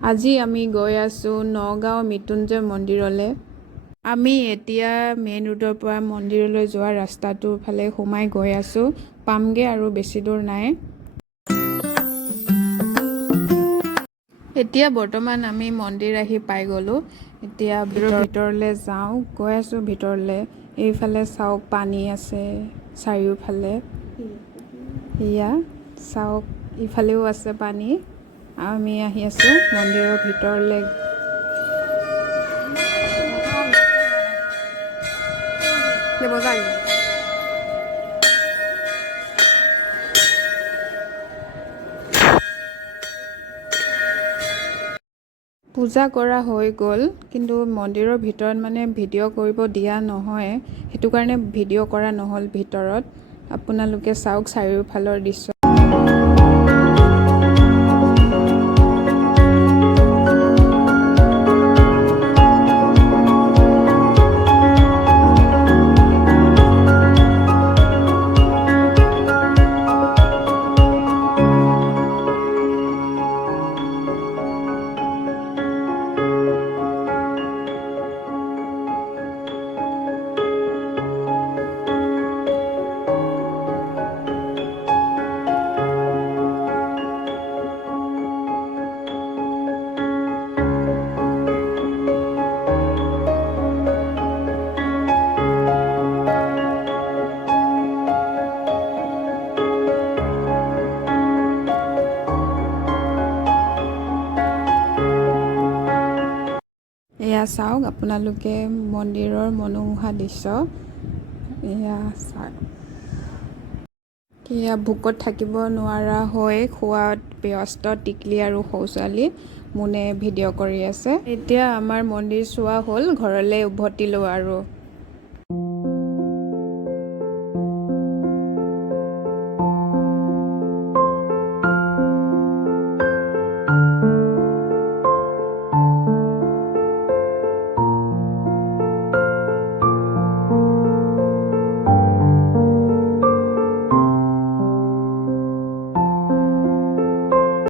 আজি আমি গৈ আছোঁ নগাঁও মৃত্যুঞ্জয় মন্দিৰলৈ। আমি এতিয়া মেইন ৰোডৰ পৰা মন্দিৰলৈ যোৱা ৰাস্তাটোৰ ফালে সোমাই গৈ আছোঁ। পামগৈ আৰু বেছি দূৰ নাই। এতিয়া বৰ্তমান আমি মন্দিৰ আহি পাই গ'লোঁ। এতিয়া ভিতৰলৈ যাওঁ। গৈ আছোঁ ভিতৰলৈ। এইফালে চাওক পানী আছে চাৰিওফালে। এয়া চাওক ইফালেও আছে পানী। আমি আহি আছোঁ মন্দিৰৰ ভিতৰলৈ। পূজা কৰা হৈ গ'ল, কিন্তু মন্দিৰৰ ভিতৰত মানে ভিডিঅ' কৰিব দিয়া নহয়, সেইটো কাৰণে ভিডিঅ' কৰা নহ'ল ভিতৰত। আপোনালোকে চাওক চাৰিওফালৰ দৃশ্য। এয়া চাওক আপোনালোকে মন্দিৰৰ মনোমোহা দৃশ্য। এয়া চাওক। এয়া ভোকত থাকিব নোৱাৰা হৈ খোৱাত ব্যস্ত টিকলি আৰু সৌ-ছোৱালী মুনে ভিডিঅ' কৰি আছে। এতিয়া আমাৰ মন্দিৰ চোৱা হ'ল, ঘৰলৈ উভতিলোঁ আৰু।